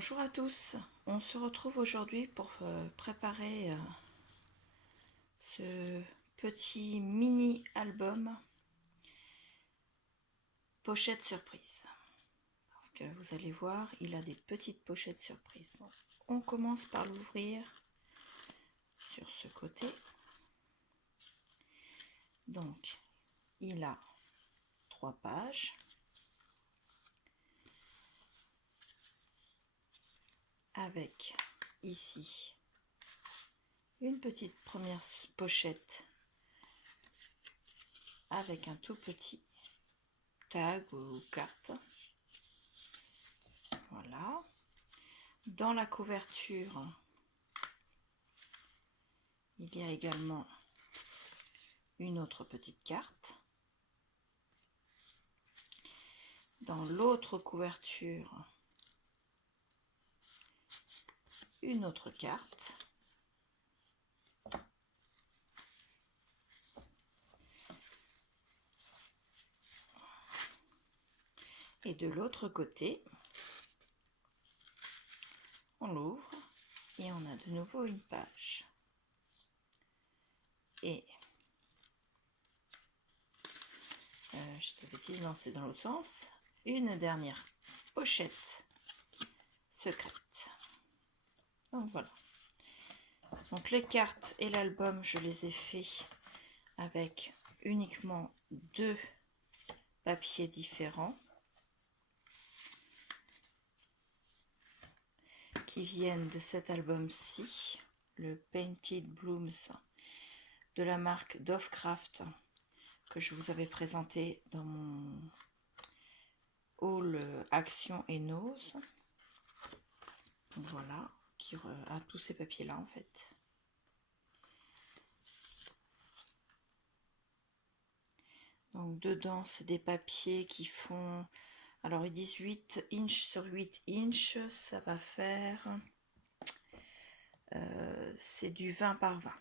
Bonjour à tous, on se retrouve aujourd'hui pour préparer ce petit mini album pochette surprise. Parce que vous allez voir, il a des petites pochettes surprises. Donc, on commence par l'ouvrir sur ce côté. Donc, il a 3 pages. Avec ici une petite première pochette avec un tout petit tag ou carte. Voilà. Dans la couverture, il y a également une autre petite carte. Dans l'autre couverture, une autre carte. Et de l'autre côté, on l'ouvre et on a de nouveau une page. Et je te bêtise, non, c'est dans l'autre sens. Une dernière pochette secrète. Donc voilà. Donc les cartes et l'album, je les ai faits avec uniquement 2 papiers différents qui viennent de cet album-ci, le Painted Blooms de la marque Dovecraft, que je vous avais présenté dans mon haul Action et Nose. Voilà, qui a tous ces papiers là en fait. Donc dedans c'est des papiers qui font, alors ils disent 8 inches sur 8 inches, ça va faire c'est du 20 par 20.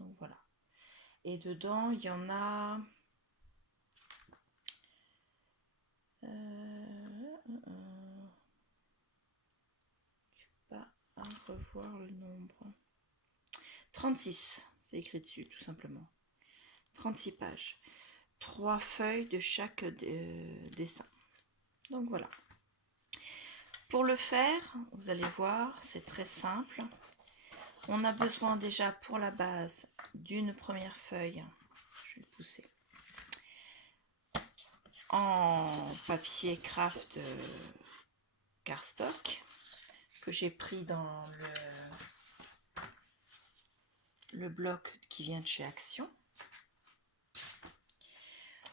Donc voilà. Et dedans il y en a pas à revoir le nombre. 36, c'est écrit dessus tout simplement. 36 pages. 3 feuilles de chaque dessin. Donc voilà. Pour le faire, vous allez voir, c'est très simple. On a besoin déjà pour la base d'une première feuille. Je vais le pousser. En papier craft cardstock que j'ai pris dans le bloc qui vient de chez Action.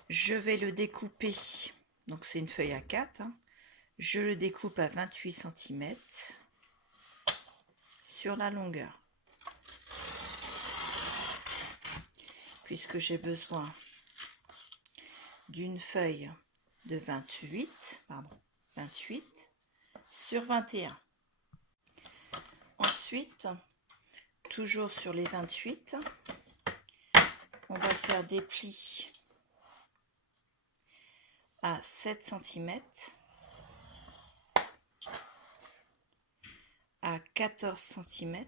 Je vais le découper, donc c'est une feuille A4, hein. Je le découpe à 28 cm sur la longueur, puisque j'ai besoin d'une feuille de 28 sur 21. Ensuite, toujours sur les 28, on va faire des plis à 7 cm, à 14 cm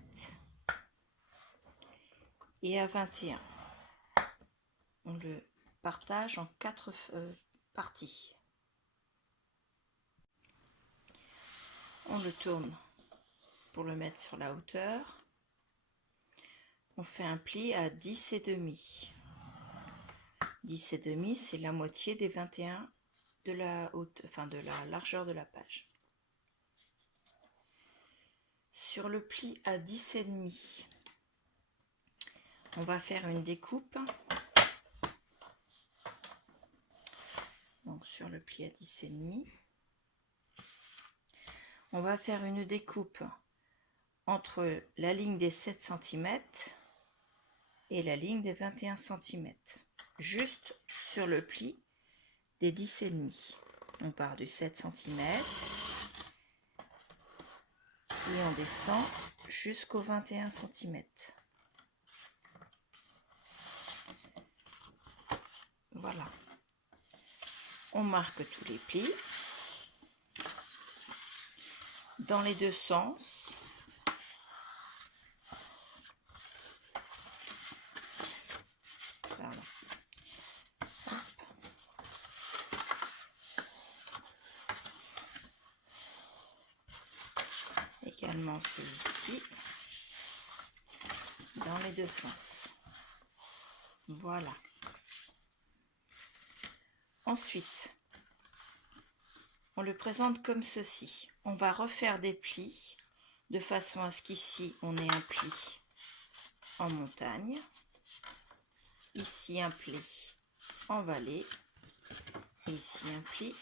et à 21. On le partage en 4 parties. On le tourne pour le mettre sur la hauteur. On fait un pli à 10 et demi. 10 et demi, c'est la moitié des 21 de la de la largeur de la page. Sur le pli à 10 et demi, on va faire une découpe. Donc sur le pli à 10 et demi, on va faire une découpe entre la ligne des 7 cm et la ligne des 21 cm, juste sur le pli des 10 et demi. On part du 7 cm et on descend jusqu'au 21 cm. Voilà. On marque tous les plis. dans les deux sens. Voilà. Également celui-ci dans les deux sens. Voilà. Ensuite, on le présente comme ceci. On va refaire des plis de façon à ce qu'ici on ait un pli en montagne, ici un pli en vallée et ici un pli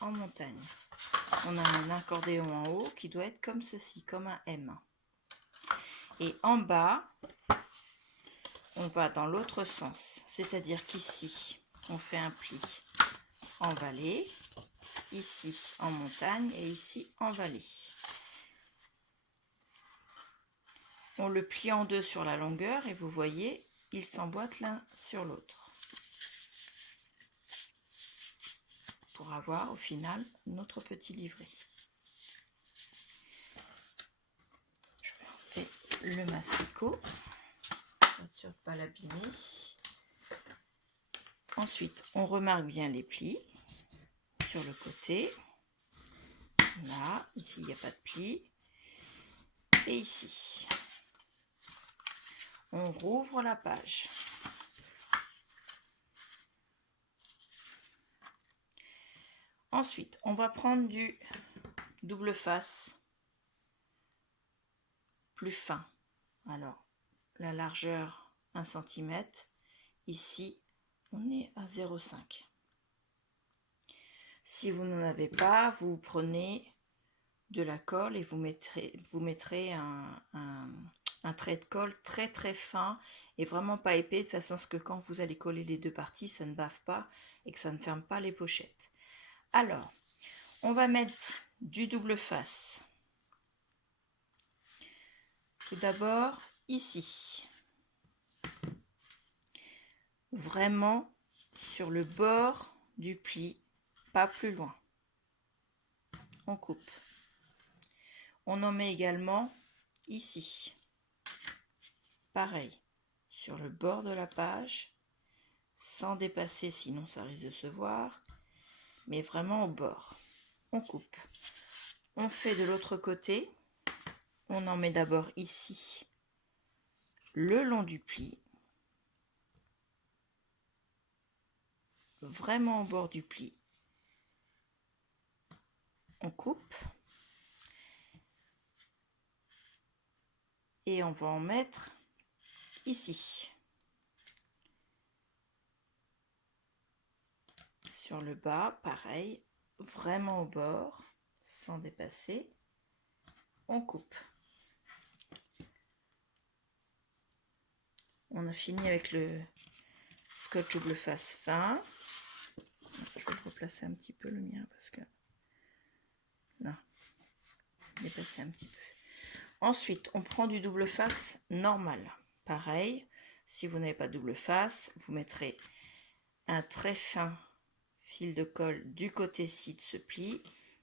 en montagne. On a un accordéon en haut qui doit être comme ceci, comme un M. Et en bas, on va dans l'autre sens, c'est-à-dire qu'ici, on fait un pli en vallée, ici en montagne et ici en vallée. On le plie en deux sur la longueur et vous voyez, ils s'emboîtent l'un sur l'autre. Pour avoir au final notre petit livret. Je vais enlever le massicot, pour être sûr de ne pas l'abîmer. Ensuite, on remarque bien les plis sur le côté. Là, ici il n'y a pas de pli. Et ici, on rouvre la page. Ensuite, on va prendre du double face plus fin. Alors, la largeur 1 cm. Ici, on est à 0,5. Si vous n'en avez pas, vous prenez de la colle et vous mettrez un trait de colle très très fin et vraiment pas épais, de façon à ce que quand vous allez coller les deux parties, ça ne bave pas et que ça ne ferme pas les pochettes. Alors, on va mettre du double face. Tout d'abord, ici. Vraiment sur le bord du pli, pas plus loin. On coupe. On en met également ici. Pareil, sur le bord de la page, sans dépasser, sinon ça risque de se voir, mais vraiment au bord. On coupe. On fait de l'autre côté. On en met d'abord ici, le long du pli. Vraiment au bord du pli. On coupe. Et on va en mettre ici. Sur le bas, pareil, vraiment au bord, sans dépasser. On coupe. On a fini avec le scotch double face fin. Je vais le replacer un petit peu le mien parce que là, il est passé un petit peu. Ensuite, on prend du double face normal. Pareil, si vous n'avez pas de double face, vous mettrez un très fin fil de colle du côté-ci de ce pli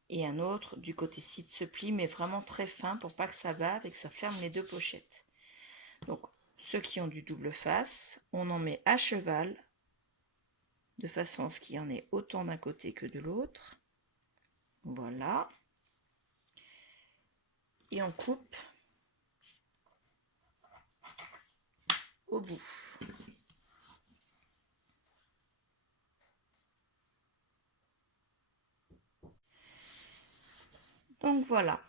et un autre du côté-ci de ce pli, mais vraiment très fin pour pas que ça bave et que ça ferme les deux pochettes. Donc, ceux qui ont du double face, on en met à cheval de façon à ce qu'il y en ait autant d'un côté que de l'autre. Voilà. Et on coupe au bout. Donc voilà.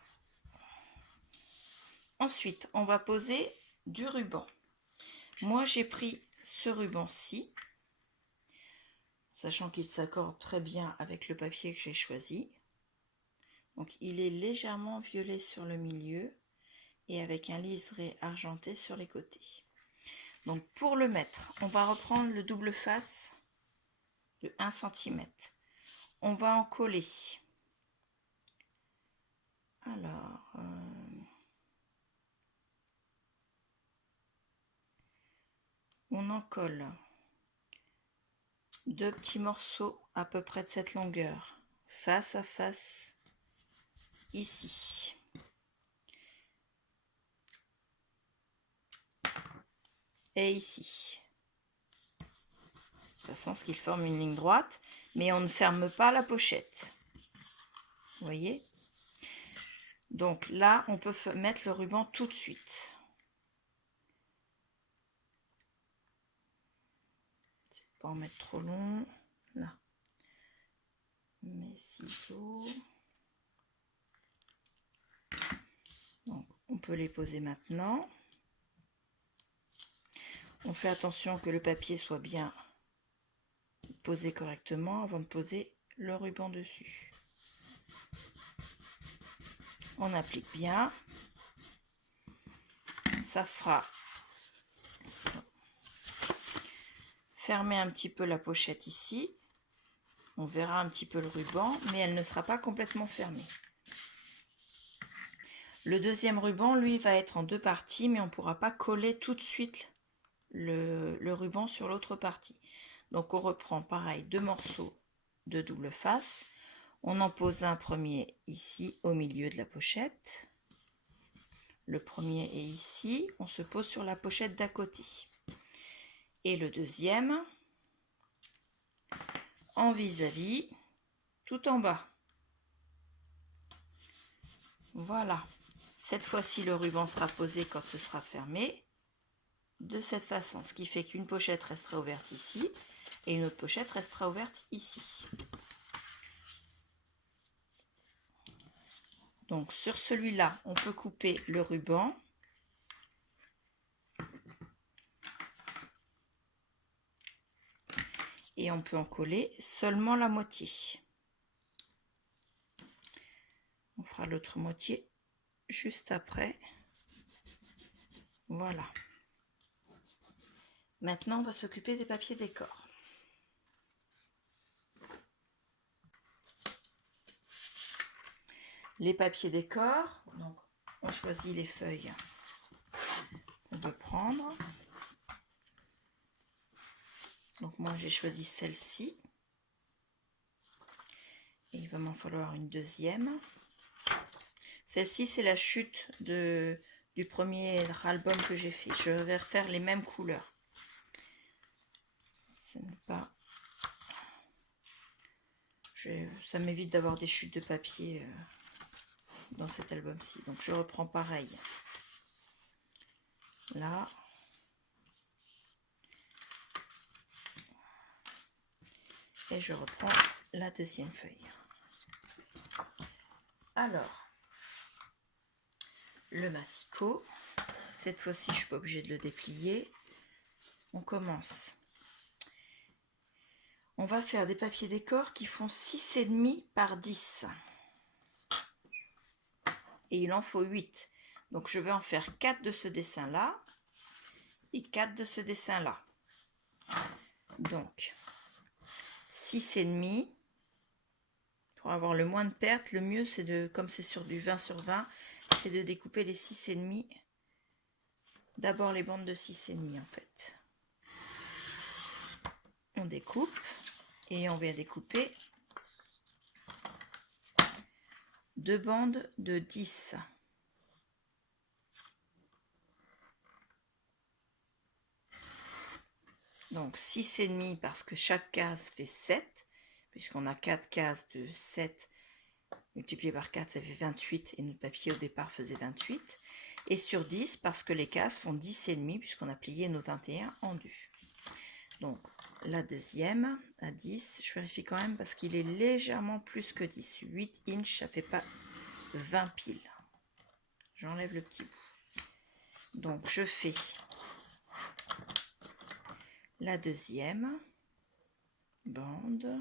Ensuite, on va poser du ruban. Moi, j'ai pris ce ruban-ci, sachant qu'il s'accorde très bien avec le papier que j'ai choisi. Donc, il est légèrement violet sur le milieu et avec un liseré argenté sur les côtés. Donc, pour le mettre, on va reprendre le double face de 1 cm. On va en coller. Alors, on en colle 2 petits morceaux à peu près de cette longueur, face à face, ici. et ici. De toute façon, ce qui forme une ligne droite, mais on ne ferme pas la pochette. Vous voyez? Donc là, on peut mettre le ruban tout de suite. Pas en mettre trop long. Là. Mes ciseaux. Donc, on peut les poser maintenant. On fait attention que le papier soit bien posé correctement avant de poser le ruban dessus. On applique bien. Ça fera fermer un petit peu la pochette ici. On verra un petit peu le ruban, mais elle ne sera pas complètement fermée. Le deuxième ruban, lui, va être en deux parties, mais on ne pourra pas coller tout de suite le ruban sur l'autre partie. Donc on reprend pareil 2 morceaux de double face. On en pose un premier ici au milieu de la pochette. Le premier est ici. On se pose sur la pochette d'à côté. Et le deuxième en vis-à-vis, tout en bas. Voilà. Cette fois-ci, le ruban sera posé quand ce sera fermé. De cette façon, ce qui fait qu'une pochette restera ouverte ici et une autre pochette restera ouverte ici. Donc sur celui-là, on peut couper le ruban. Et on peut en coller seulement la moitié. On fera l'autre moitié juste après. Voilà. Maintenant, on va s'occuper des papiers décor. Les papiers décor, donc on choisit les feuilles qu'on veut prendre. Donc moi j'ai choisi celle-ci. Et il va m'en falloir une deuxième. Celle-ci c'est la chute du premier album que j'ai fait. Je vais refaire les mêmes couleurs. Ce n'est pas... Ça m'évite d'avoir des chutes de papier dans cet album-ci. Donc je reprends pareil. Là. Et je reprends la deuxième feuille. Alors, le massicot. Cette fois-ci, je ne suis pas obligée de le déplier. On commence. On va faire des papiers décor qui font 6,5 par 10. Et il en faut 8. Donc je vais en faire 4 de ce dessin-là et 4 de ce dessin-là. Donc, 6,5. Pour avoir le moins de pertes, le mieux c'est de, comme c'est sur du 20 sur 20, c'est de découper les 6,5. D'abord les bandes de 6,5 en fait. On découpe et on vient découper 2 bandes de 10. Donc 6,5 parce que chaque case fait 7, puisqu'on a 4 cases de 7 multiplié par 4, ça fait 28 et notre papier au départ faisait 28. Et sur 10 parce que les cases font 10,5 puisqu'on a plié nos 21 en 2. Donc la deuxième à 10, je vérifie quand même parce qu'il est légèrement plus que 10. 8 inches, ça fait pas 20 piles. J'enlève le petit bout. Donc je fais la deuxième bande,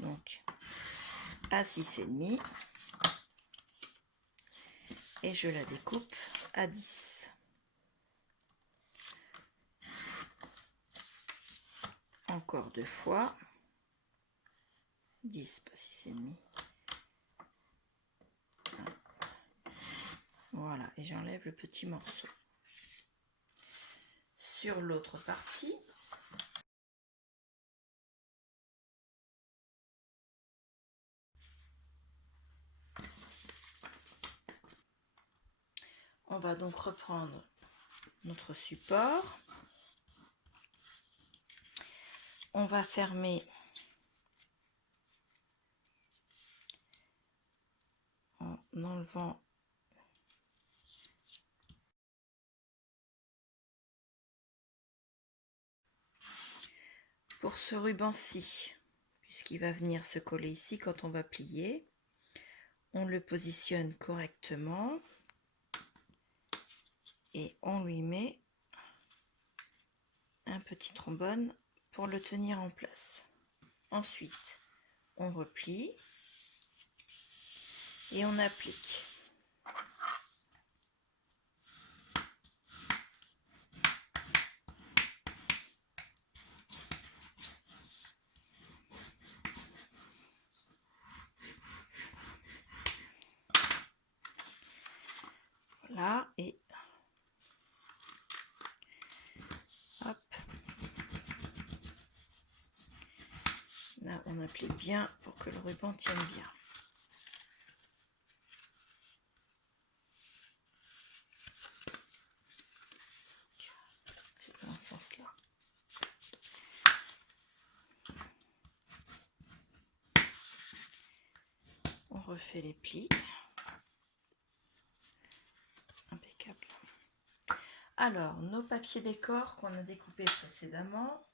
donc à 6,5 et je la découpe à 10. Encore 2 fois 10 pas 6,5. Voilà, et j'enlève le petit morceau. Sur l'autre partie, on va donc reprendre notre support. on va fermer en enlevant pour ce ruban-ci, puisqu'il va venir se coller ici quand on va plier. On le positionne correctement et on lui met un petit trombone pour le tenir en place. Ensuite, on replie et on applique. Voilà, et hop. Là, on applique bien pour que le ruban tienne bien. C'est dans ce sens-là. On refait les plis. Impeccable. Alors, nos papiers décor qu'on a découpés précédemment.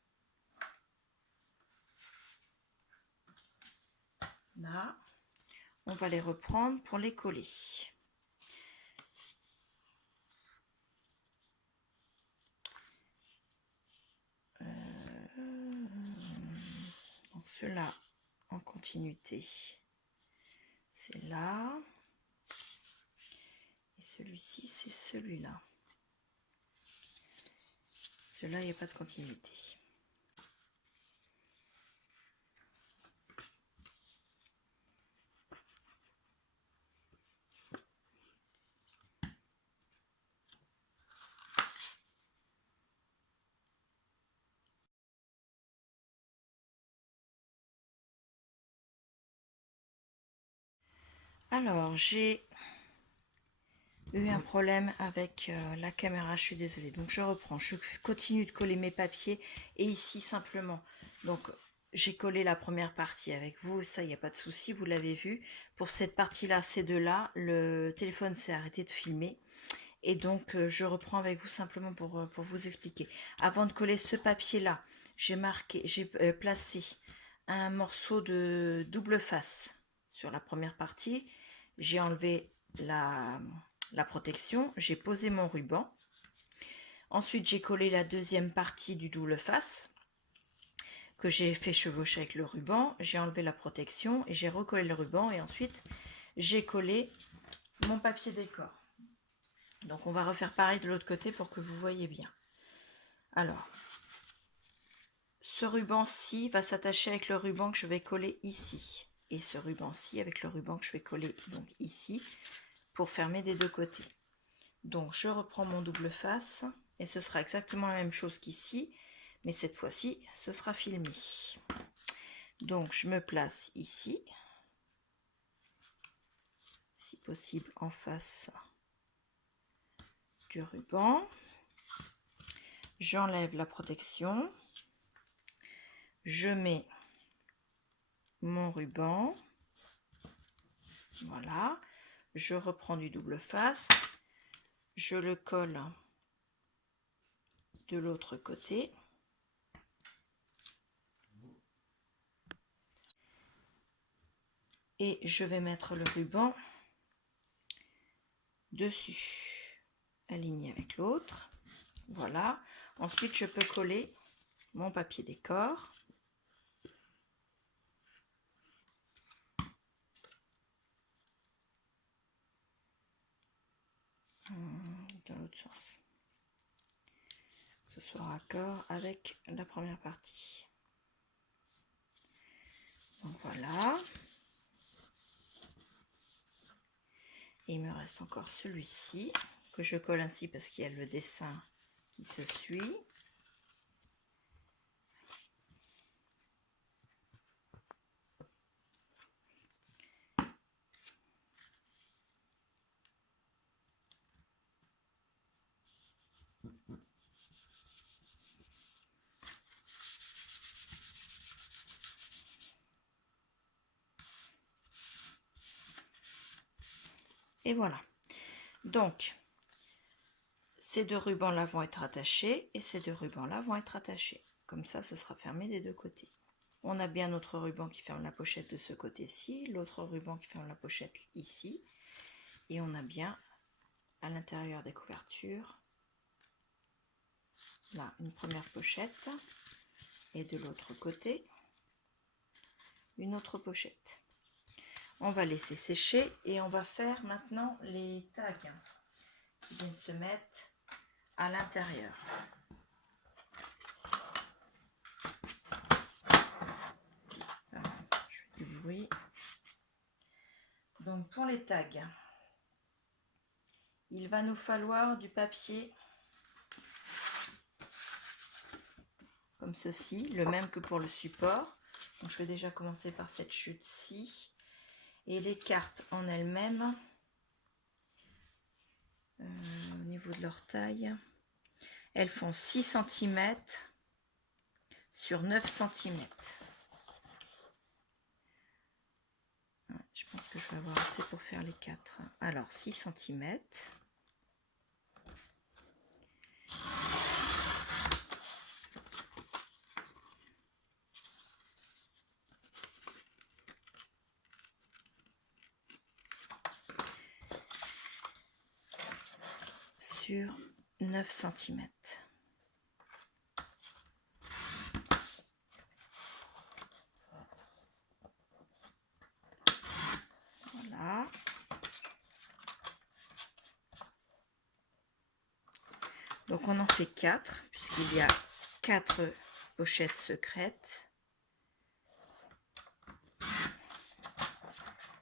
Là, on va les reprendre pour les coller. Donc ceux-là en continuité, c'est là. Et celui-ci, c'est celui-là. Ceux-là, il n'y a pas de continuité. Alors, j'ai eu un problème avec la caméra, je suis désolée. Donc, je reprends. Je continue de coller mes papiers. Et ici, simplement, donc, j'ai collé la première partie avec vous. Ça, il n'y a pas de souci, vous l'avez vu. Pour cette partie-là, ces deux-là, le téléphone s'est arrêté de filmer. Et donc, je reprends avec vous simplement pour vous expliquer. Avant de coller ce papier-là, j'ai placé un morceau de double face sur la première partie. J'ai enlevé la protection, j'ai posé mon ruban. Ensuite, j'ai collé la deuxième partie du double face que j'ai fait chevaucher avec le ruban. J'ai enlevé la protection et j'ai recollé le ruban. Et ensuite, j'ai collé mon papier décor. Donc, on va refaire pareil de l'autre côté pour que vous voyez bien. Alors, ce ruban-ci va s'attacher avec le ruban que je vais coller ici. Et ce ruban-ci avec le ruban que je vais coller donc ici pour fermer des deux côtés. Donc, je reprends mon double face et ce sera exactement la même chose qu'ici. Mais cette fois-ci, ce sera filmé. Donc, je me place ici. Si possible, en face du ruban. J'enlève la protection. Je mets mon ruban. Voilà. Je reprends du double face. Je le colle de l'autre côté. Et je vais mettre le ruban dessus, aligné avec l'autre. Voilà. Ensuite, je peux coller mon papier décor. Dans l'autre sens. Que ce soit raccord avec la première partie. Donc voilà. Et il me reste encore celui-ci que je colle ainsi parce qu'il y a le dessin qui se suit. Et voilà. Donc, ces deux rubans-là vont être attachés et ces deux rubans-là vont être attachés. Comme ça sera fermé des deux côtés. On a bien notre ruban qui ferme la pochette de ce côté-ci, l'autre ruban qui ferme la pochette ici. Et on a bien à l'intérieur des couvertures, là, une première pochette. Et de l'autre côté, une autre pochette. On va laisser sécher et on va faire maintenant les tags qui viennent se mettre à l'intérieur. Je fais du bruit. Donc pour les tags, il va nous falloir du papier comme ceci, le même que pour le support. Donc je vais déjà commencer par cette chute-ci. Et les cartes en elles-mêmes, au niveau de leur taille, elles font 6 cm sur 9 cm. Je pense que je vais avoir assez pour faire les 4. Alors 6 cm. Sur 9 cm. Voilà. Donc on en fait 4 puisqu'il y a 4 pochettes secrètes.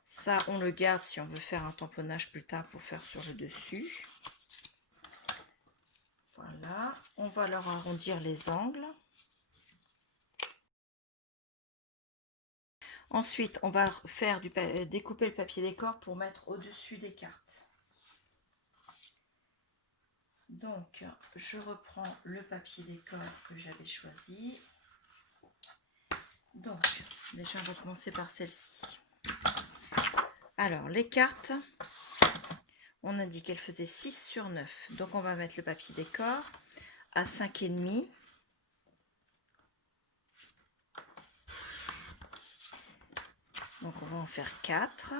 Ça on le garde si on veut faire un tamponnage plus tard pour faire sur le dessus. Voilà, on va leur arrondir les angles. Ensuite, on va faire découper le papier décor pour mettre au-dessus des cartes. Donc, je reprends le papier décor que j'avais choisi. Donc, déjà, on va commencer par celle-ci. Alors, les cartes, on a dit qu'elles faisaient 6 sur 9. Donc, on va mettre le papier décor à 5,5. Donc, on va en faire 4.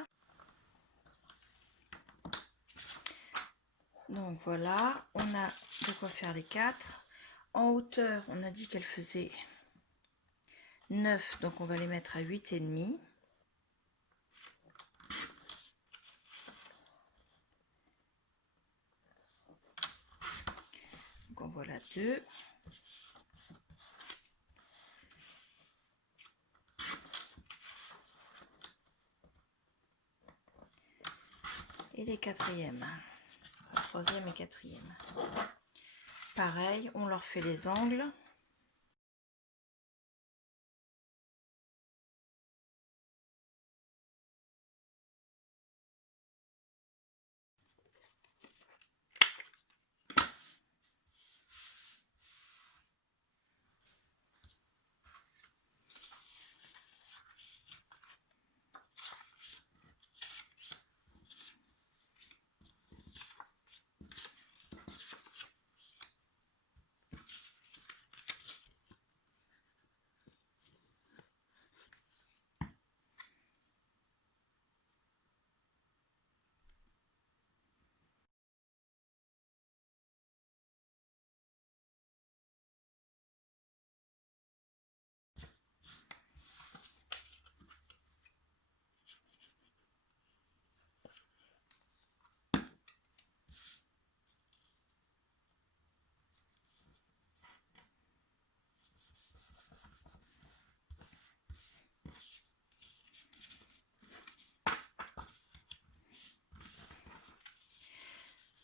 Donc, voilà, on a de quoi faire les 4. En hauteur, on a dit qu'elles faisaient 9, donc on va les mettre à 8,5. Donc, en voilà 2. Et les quatrièmes, la troisième et quatrième. Pareil, on leur fait les angles.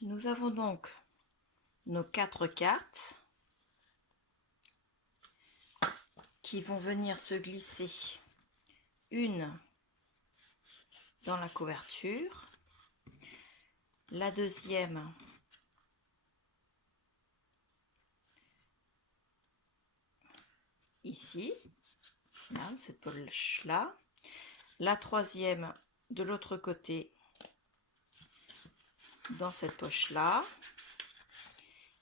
Nous avons donc nos 4 cartes qui vont venir se glisser une dans la couverture, la deuxième ici, là, cette poche là, la troisième de l'autre côté dans cette poche-là.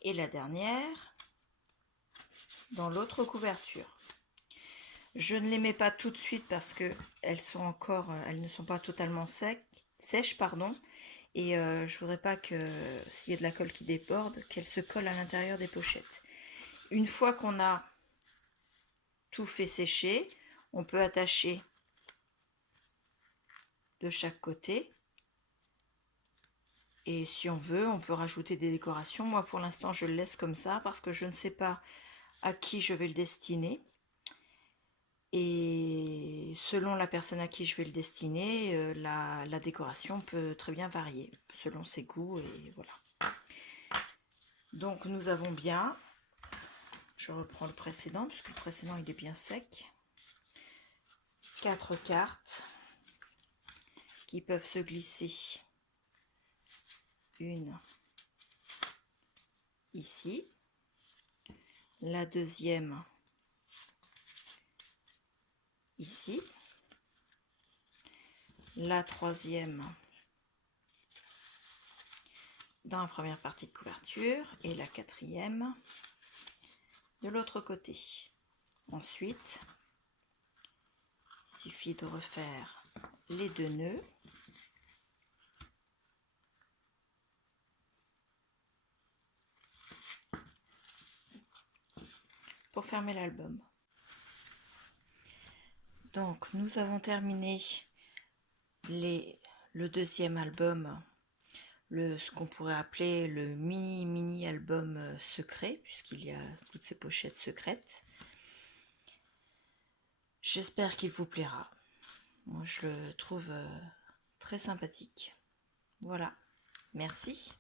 Et la dernière dans l'autre couverture. Je ne les mets pas tout de suite parce que elles ne sont pas totalement sèches, pardon. Et je voudrais pas que s'il y a de la colle qui déborde, qu'elle se colle à l'intérieur des pochettes. Une fois qu'on a tout fait sécher, on peut attacher de chaque côté. Et si on veut, on peut rajouter des décorations. Moi, pour l'instant, je le laisse comme ça parce que je ne sais pas à qui je vais le destiner. Et selon la personne à qui je vais le destiner, la décoration peut très bien varier selon ses goûts. Et voilà. Donc, nous avons bien... Je reprends le précédent puisque le précédent, il est bien sec. 4 cartes qui peuvent se glisser. Une ici, la deuxième ici, la troisième dans la première partie de couverture et la quatrième de l'autre côté. Ensuite, il suffit de refaire les 2 nœuds. Pour fermer l'album. Donc nous avons terminé le deuxième album, ce qu'on pourrait appeler le mini album secret, puisqu'il y a toutes ces pochettes secrètes. J'espère qu'il vous plaira. Moi je le trouve très sympathique. Voilà, merci.